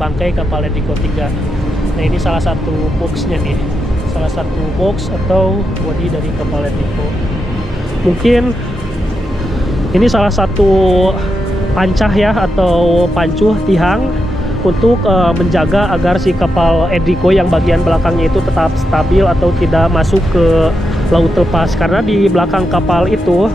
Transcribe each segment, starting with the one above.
bangkai kapal Edrico 3. Nah ini salah satu boxnya nih, salah satu box atau bodi dari kapal Edrico. Mungkin ini salah satu pancah ya, atau pancuh tihang untuk menjaga agar si kapal Edrico yang bagian belakangnya itu tetap stabil atau tidak masuk ke laut lepas, karena di belakang kapal itu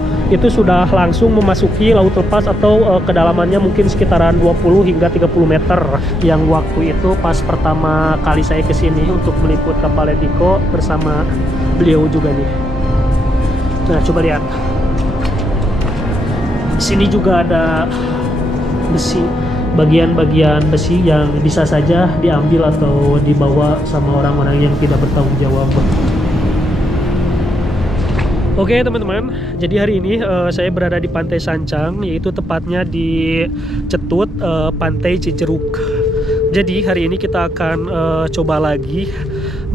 sudah langsung memasuki laut lepas atau kedalamannya mungkin sekitaran 20 hingga 30 meter. Yang waktu itu pas pertama kali saya kesini untuk meliput kapal Edrico bersama beliau juga nih. Nah coba lihat, di sini juga ada besi, bagian-bagian besi yang bisa saja diambil atau dibawa sama orang-orang yang tidak bertanggung jawab. Oke teman-teman, jadi hari ini saya berada di Pantai Sancang, yaitu tepatnya di Cetut, Pantai Cijeruk. Jadi hari ini kita akan coba lagi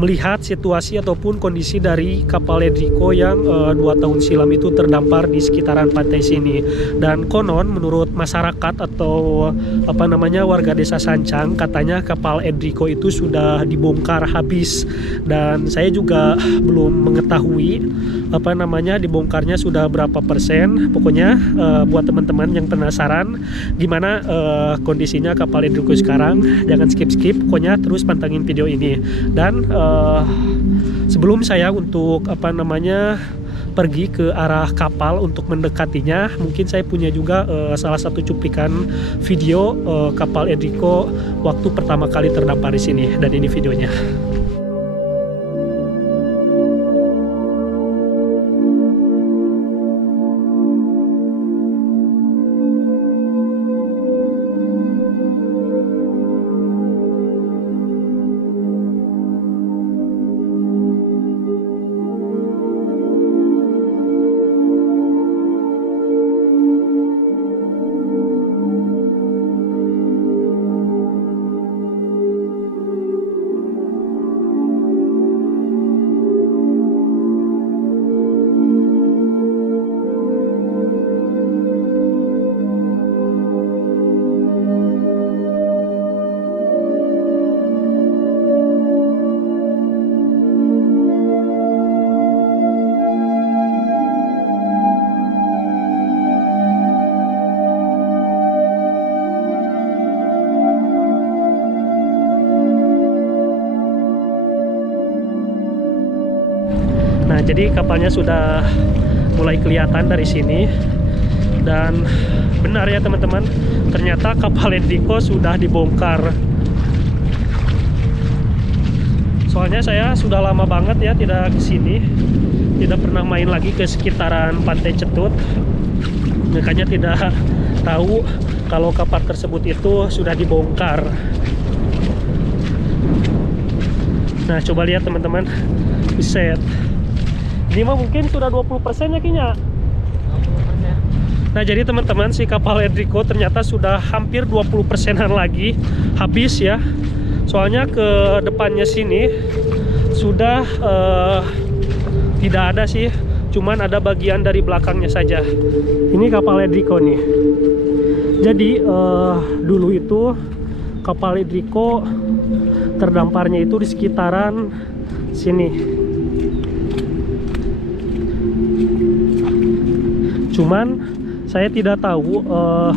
melihat situasi ataupun kondisi dari kapal Edrico yang 2 tahun silam itu terdampar di sekitaran pantai sini. Dan konon menurut masyarakat atau warga desa Sancang, katanya kapal Edrico itu sudah dibongkar habis. Dan saya juga belum mengetahui dibongkarnya sudah berapa persen. Pokoknya buat teman-teman yang penasaran gimana kondisinya kapal Edrico sekarang, jangan skip-skip, pokoknya terus pantengin video ini. Dan sebelum saya untuk pergi ke arah kapal untuk mendekatinya, mungkin saya punya juga salah satu cuplikan video kapal Edrico waktu pertama kali terdampar di sini, dan ini videonya. Nah, jadi kapalnya sudah mulai kelihatan dari sini. Dan benar ya teman-teman, ternyata kapal Edrico sudah dibongkar. Soalnya saya sudah lama banget ya tidak kesini, tidak pernah main lagi ke sekitaran Pantai Cetut, makanya tidak tahu kalau kapal tersebut itu sudah dibongkar. Nah coba lihat teman-teman, buset. Ini mah mungkin sudah 20% ya kinya. Nah jadi teman-teman, si kapal Edrico ternyata sudah hampir 20%an lagi habis ya. Soalnya ke depannya sini sudah tidak ada sih, cuman ada bagian dari belakangnya saja. Ini kapal Edrico nih. Jadi dulu itu kapal Edrico terdamparnya itu di sekitaran sini. Cuman saya tidak tahu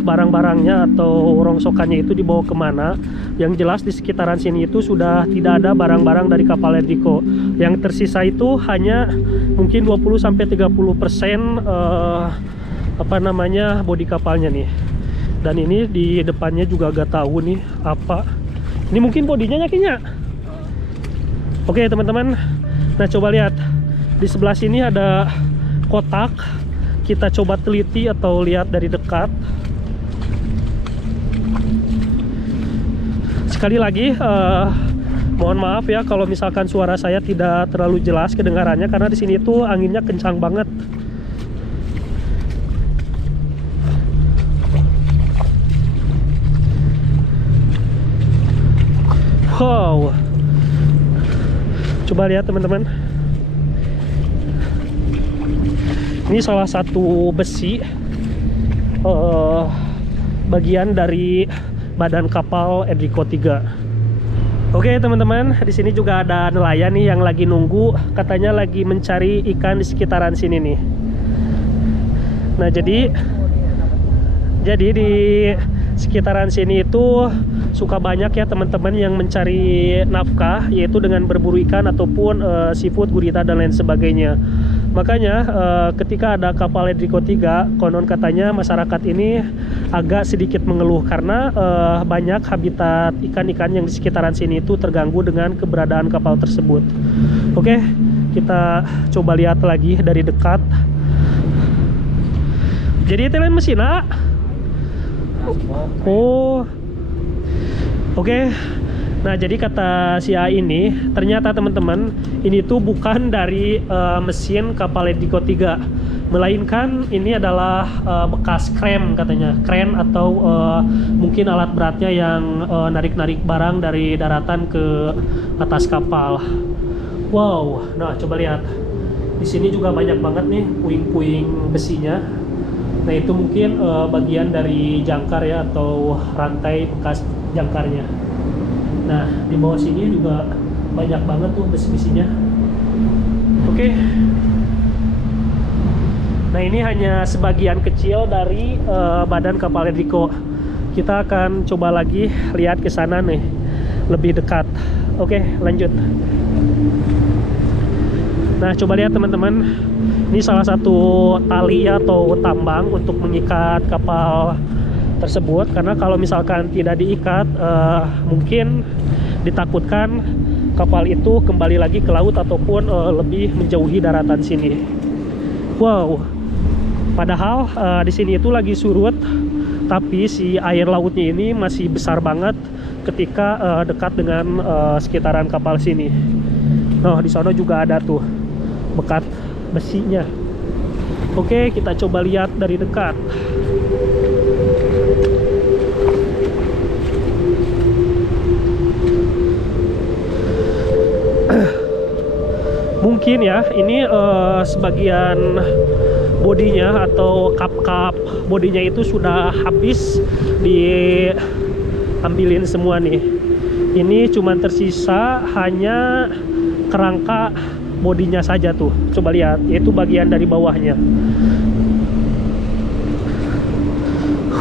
barang-barangnya atau rongsokannya itu dibawa kemana. Yang jelas di sekitaran sini itu sudah tidak ada barang-barang dari kapal Edrico. Yang tersisa itu hanya mungkin 20-30% bodi kapalnya nih. Dan ini di depannya juga agak tahu nih apa. Ini mungkin bodinya nyakinya. Oke teman-teman, nah coba lihat di sebelah sini ada kotak. Kita coba teliti atau lihat dari dekat. Sekali lagi mohon maaf ya kalau misalkan suara saya tidak terlalu jelas kedengarannya, karena di sini tuh anginnya kencang banget. Wow, coba lihat teman-teman. Ini salah satu besi bagian dari badan kapal Enrico 3. Oke teman-teman, di sini juga ada nelayan nih yang lagi nunggu, katanya lagi mencari ikan di sekitaran sini nih. Nah jadi di sekitaran sini itu suka banyak ya teman-teman yang mencari nafkah, yaitu dengan berburu ikan ataupun seafood, gurita dan lain sebagainya. Makanya ketika ada kapal Enrico 3, konon katanya masyarakat ini agak sedikit mengeluh karena banyak habitat ikan-ikan yang di sekitaran sini itu terganggu dengan keberadaan kapal tersebut. Oke, kita coba lihat lagi dari dekat. Jadi itu lain mesin, nak? Oh, oke. Nah jadi kata si A ini, ternyata teman-teman ini tuh bukan dari mesin kapal Enrico 3, melainkan ini adalah bekas krem katanya, kren atau mungkin alat beratnya yang narik-narik barang dari daratan ke atas kapal. Wow, nah coba lihat di sini juga banyak banget nih puing-puing besinya. Nah itu mungkin bagian dari jangkar ya, atau rantai bekas jangkarnya. Nah di bawah sini juga banyak banget tuh besi-besinya. Oke. Nah ini hanya sebagian kecil dari badan kapal Enrico. Kita akan coba lagi lihat ke sana nih, lebih dekat. Oke, lanjut. Nah coba lihat teman-teman, ini salah satu tali atau tambang untuk mengikat kapal tersebut, karena kalau misalkan tidak diikat mungkin ditakutkan kapal itu kembali lagi ke laut ataupun lebih menjauhi daratan sini. Wow, padahal di sini itu lagi surut, tapi si air lautnya ini masih besar banget ketika dekat dengan sekitaran kapal sini. Nah di sana juga ada tuh bekas besinya. Oke, kita coba lihat dari dekat. Mungkin ya ini sebagian bodinya atau kap-kap bodinya itu sudah habis diambilin semua nih. Ini cuma tersisa hanya kerangka bodinya saja tuh. Coba lihat, yaitu bagian dari bawahnya.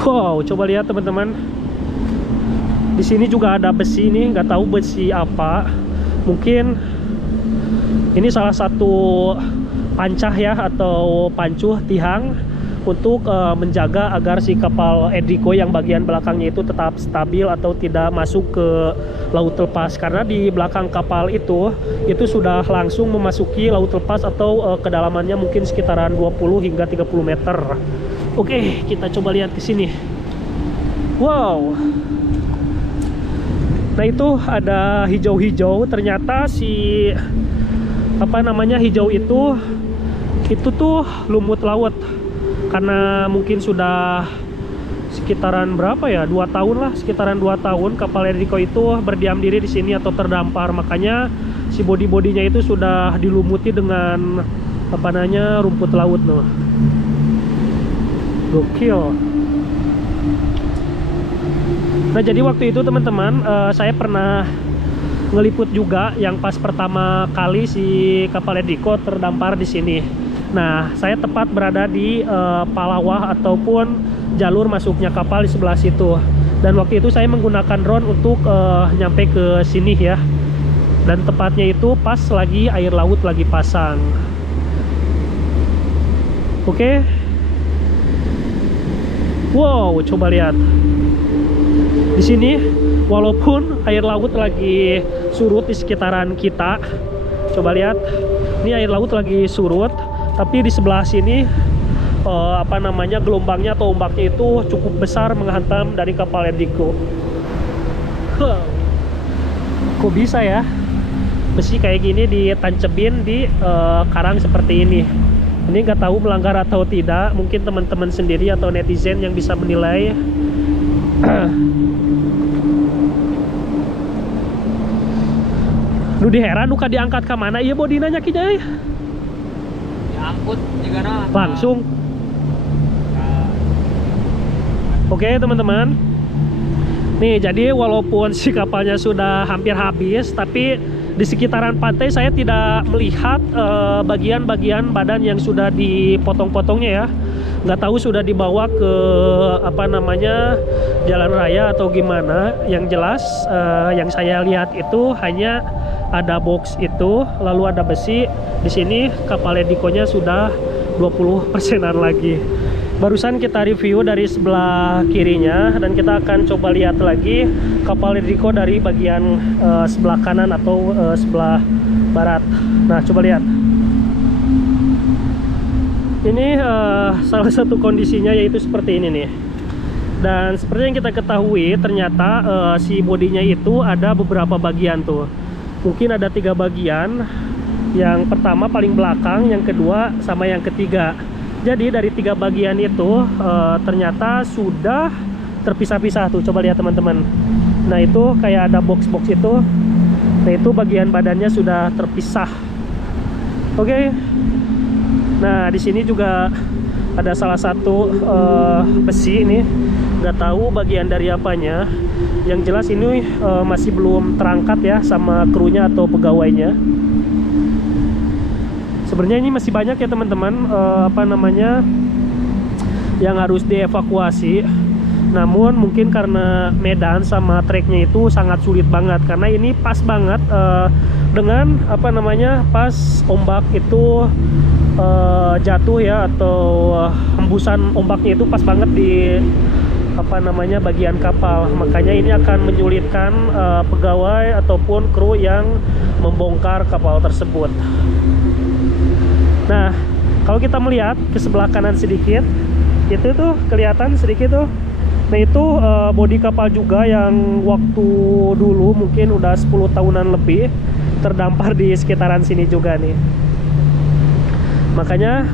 Wow, coba lihat teman-teman. Di sini juga ada besi nih, nggak tahu besi apa. Mungkin ini salah satu pancah ya, atau pancuh tihang untuk menjaga agar si kapal Enrico yang bagian belakangnya itu tetap stabil atau tidak masuk ke laut lepas, karena di belakang kapal itu sudah langsung memasuki laut lepas atau kedalamannya mungkin sekitaran 20 hingga 30 meter. Oke, kita coba lihat ke sini. Wow. Nah itu ada hijau-hijau, ternyata si hijau itu tuh lumut laut, karena mungkin sudah sekitaran berapa ya, 2 tahun lah, sekitaran 2 tahun kapal Enrico itu berdiam diri di sini atau terdampar, makanya si bodinya itu sudah dilumuti dengan rumput laut noh. Gokil. Nah jadi waktu itu teman-teman saya pernah ngeliput juga yang pas pertama kali si kapal Enrico terdampar di sini. Nah, saya tepat berada di Palawah ataupun jalur masuknya kapal di sebelah situ. Dan waktu itu saya menggunakan drone untuk nyampe ke sini ya. Dan tepatnya itu pas lagi air laut lagi pasang. Oke. Wow, coba lihat. Di sini walaupun air laut lagi surut di sekitaran kita, coba lihat, ini air laut lagi surut, tapi di sebelah sini gelombangnya atau ombaknya itu cukup besar menghantam dari kapal Enrico. Kok bisa ya besi kayak gini ditancapin di karang seperti ini? Ini nggak tahu melanggar atau tidak, mungkin teman-teman sendiri atau netizen yang bisa menilai. Nu diheran nuka diangkat ke mana iya bodinanya kijai? Diangkut juga nah. Langsung. Oke teman-teman, Nih, jadi walaupun si kapalnya sudah hampir habis, tapi di sekitaran pantai saya tidak melihat bagian-bagian badan yang sudah dipotong-potongnya ya. Nggak tahu sudah dibawa ke apa namanya jalan raya atau gimana. Yang jelas yang saya lihat itu hanya ada box itu, lalu ada besi. Di sini kapal Ediko-nya sudah 20%-an lagi. Barusan kita review dari sebelah kirinya, dan kita akan coba lihat lagi kapal Ediko dari bagian sebelah kanan atau sebelah barat. Nah, coba lihat. Ini salah satu kondisinya yaitu seperti ini nih. Dan seperti yang kita ketahui, ternyata si bodinya itu ada beberapa bagian tuh. Mungkin ada 3 bagian. Yang pertama paling belakang, yang kedua sama yang ketiga. Jadi dari 3 bagian itu ternyata sudah terpisah-pisah tuh. Coba lihat teman-teman. Nah, itu kayak ada box-box itu. Nah, itu bagian badannya sudah terpisah. Oke. Nah, di sini juga ada salah satu besi ini. Nggak tahu bagian dari apanya. Yang jelas ini masih belum terangkat ya sama krunya atau pegawainya. Sebenarnya ini masih banyak ya teman-teman apa namanya yang harus dievakuasi. Namun mungkin karena medan sama treknya itu sangat sulit banget, karena ini pas banget dengan apa namanya pas ombak itu jatuh ya, atau hembusan ombaknya itu pas banget di apa namanya bagian kapal. Makanya ini akan menyulitkan pegawai ataupun kru yang membongkar kapal tersebut. Nah, kalau kita melihat ke sebelah kanan sedikit, itu tuh kelihatan sedikit tuh. Nah, itu bodi kapal juga yang waktu dulu mungkin udah 10 tahunan lebih terdampar di sekitaran sini juga nih. Makanya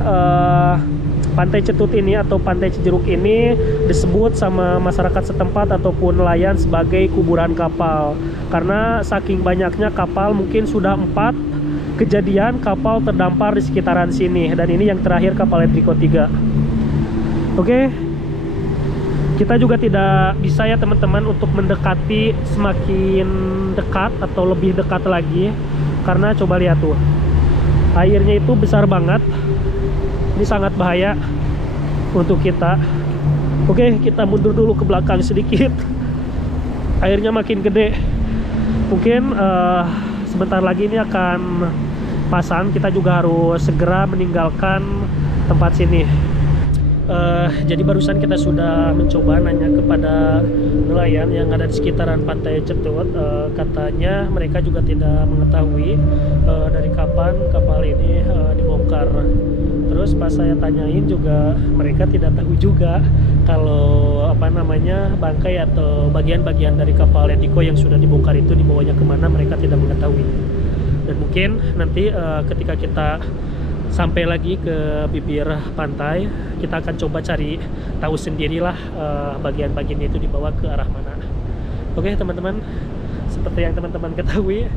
Pantai Cetut ini atau Pantai Cijeruk ini disebut sama masyarakat setempat ataupun nelayan sebagai kuburan kapal. Karena saking banyaknya kapal, mungkin sudah 4 kejadian kapal terdampar di sekitaran sini, dan ini yang terakhir kapal Ediko 3. Oke, kita juga tidak bisa ya teman-teman untuk mendekati semakin dekat atau lebih dekat lagi, karena coba lihat tuh, airnya itu besar banget. Ini sangat bahaya untuk kita. Oke, kita mundur dulu ke belakang sedikit. Airnya makin gede. Mungkin sebentar lagi ini akan pasang. Kita juga harus segera meninggalkan tempat sini. Jadi barusan kita sudah mencoba nanya kepada nelayan yang ada di sekitaran Pantai Cetut. Katanya mereka juga tidak mengetahui dari kapan kapal ini dibongkar. Terus pas saya tanyain juga mereka tidak tahu juga kalau apa namanya bangkai atau bagian-bagian dari kapal Ediko yang sudah dibongkar itu dibawanya kemana, mereka tidak mengetahui. Dan mungkin nanti ketika kita sampai lagi ke bibir pantai, kita akan coba cari tahu sendirilah bagian-bagian itu dibawa ke arah mana. Oke teman-teman, seperti yang teman-teman ketahui,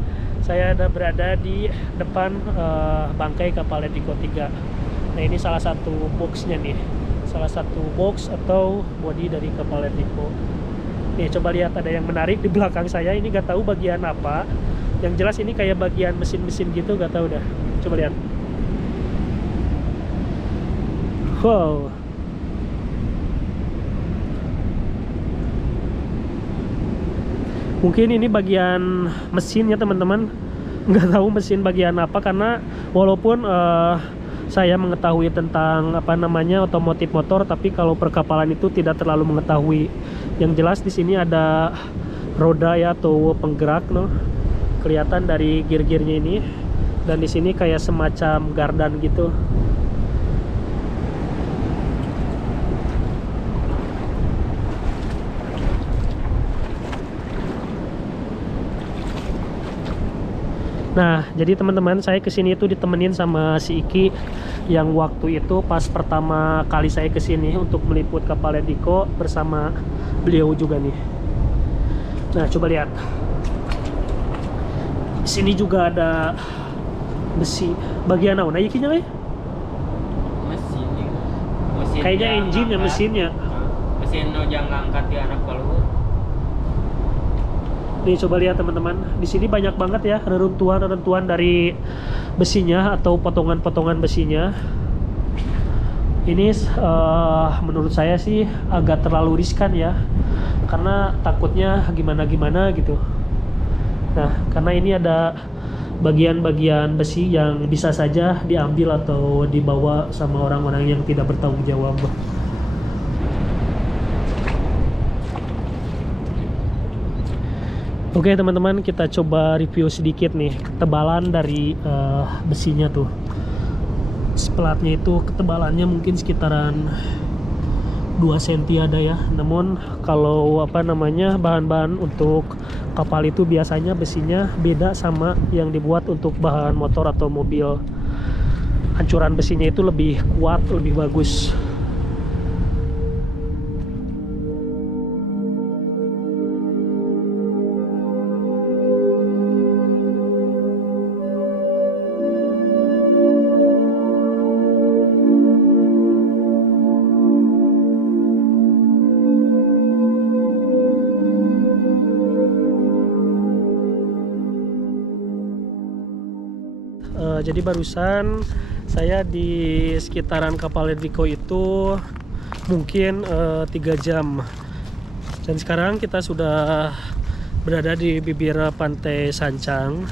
saya ada berada di depan bangkai kapal Ediko 3. Nah, ini salah satu boxnya nih, salah satu box atau body dari kapal Ediko. Nih, coba lihat, ada yang menarik di belakang saya. Ini gak tahu bagian apa. Yang jelas ini kayak bagian mesin-mesin gitu, gak tahu dah. Coba lihat. Wow. Mungkin ini bagian mesinnya teman-teman. Nggak tahu mesin bagian apa, karena walaupun saya mengetahui tentang apa namanya otomotif motor, tapi kalau perkapalan itu tidak terlalu mengetahui. Yang jelas di sini ada roda ya atau penggerak, no. Kelihatan dari gear-gearnya ini, dan di sini kayak semacam gardan gitu. Nah, jadi teman-teman, saya kesini itu ditemenin sama si Iki yang waktu itu pas pertama kali saya kesini untuk meliput kapal Ediko bersama beliau juga nih. Nah, coba lihat. Di sini juga ada besi. Bagian apa? Nah, Ikinya nih? Mesin Kayaknya engine ya, mesinnya. Mesin nojang ngangkat di anak paluhur. Nih coba lihat teman-teman, di sini banyak banget ya reruntuhan dari besinya atau potongan-potongan besinya. Ini menurut saya sih agak terlalu riskan ya, karena takutnya gimana-gimana gitu. Nah, karena ini ada bagian-bagian besi yang bisa saja diambil atau dibawa sama orang-orang yang tidak bertanggung jawab. Oke teman-teman, kita coba review sedikit nih ketebalan dari besinya tuh. Splatnya itu ketebalannya mungkin sekitaran 2 cm ada ya. Namun kalau bahan-bahan untuk kapal itu biasanya besinya beda sama yang dibuat untuk bahan motor atau mobil. Hancuran besinya itu lebih kuat, lebih bagus. Jadi barusan saya di sekitaran kapal Edrico itu mungkin 3 jam, dan sekarang kita sudah berada di bibir pantai Sancang.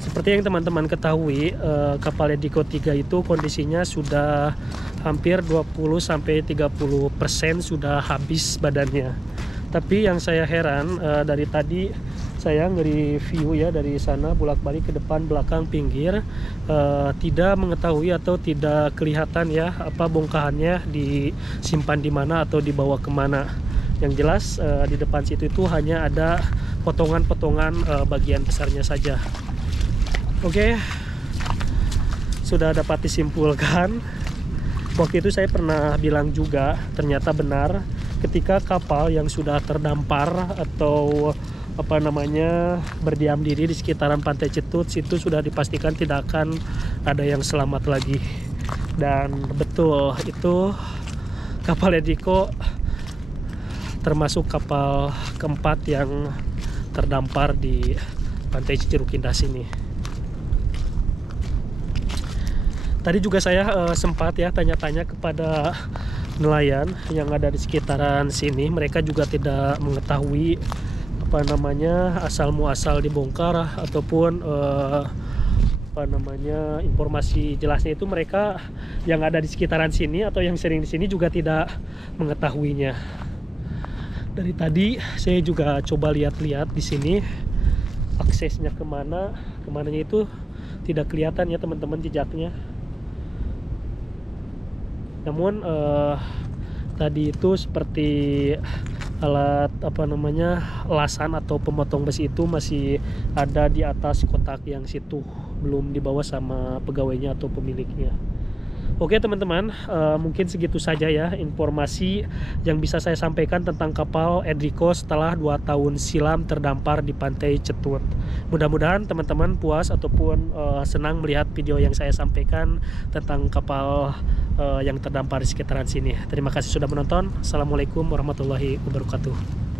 Seperti yang teman-teman ketahui, kapal Edrico 3 itu kondisinya sudah hampir 20-30% sudah habis badannya. Tapi yang saya heran, dari tadi saya nge-review ya dari sana bolak-balik ke depan, belakang, pinggir, tidak mengetahui atau tidak kelihatan ya apa bongkahannya disimpan di mana atau dibawa kemana. Yang jelas di depan situ itu hanya ada potongan-potongan bagian besarnya saja. Oke, sudah dapat disimpulkan. Waktu itu saya pernah bilang juga, ternyata benar, ketika kapal yang sudah terdampar atau berdiam diri di sekitaran pantai Cetut, situ sudah dipastikan tidak akan ada yang selamat lagi. Dan betul, itu kapal Edrico termasuk kapal keempat yang terdampar di pantai Cijeruk Indah sini. Tadi juga saya sempat ya tanya-tanya kepada nelayan yang ada di sekitaran sini. Mereka juga tidak mengetahui asal muasal dibongkar ataupun informasi jelasnya itu. Mereka yang ada di sekitaran sini atau yang sering di sini juga tidak mengetahuinya. Dari tadi saya juga coba lihat-lihat di sini aksesnya kemananya itu tidak kelihatan ya teman-teman jejaknya. Namun tadi itu seperti alat lasan atau pemotong besi itu masih ada di atas kotak yang situ, belum dibawa sama pegawainya atau pemiliknya. Oke teman-teman, mungkin segitu saja ya informasi yang bisa saya sampaikan tentang kapal Edrico setelah 2 tahun silam terdampar di pantai Cetut. Mudah-mudahan teman-teman puas ataupun senang melihat video yang saya sampaikan tentang kapal yang terdampar di sekitaran sini. Terima kasih sudah menonton. Assalamualaikum warahmatullahi wabarakatuh.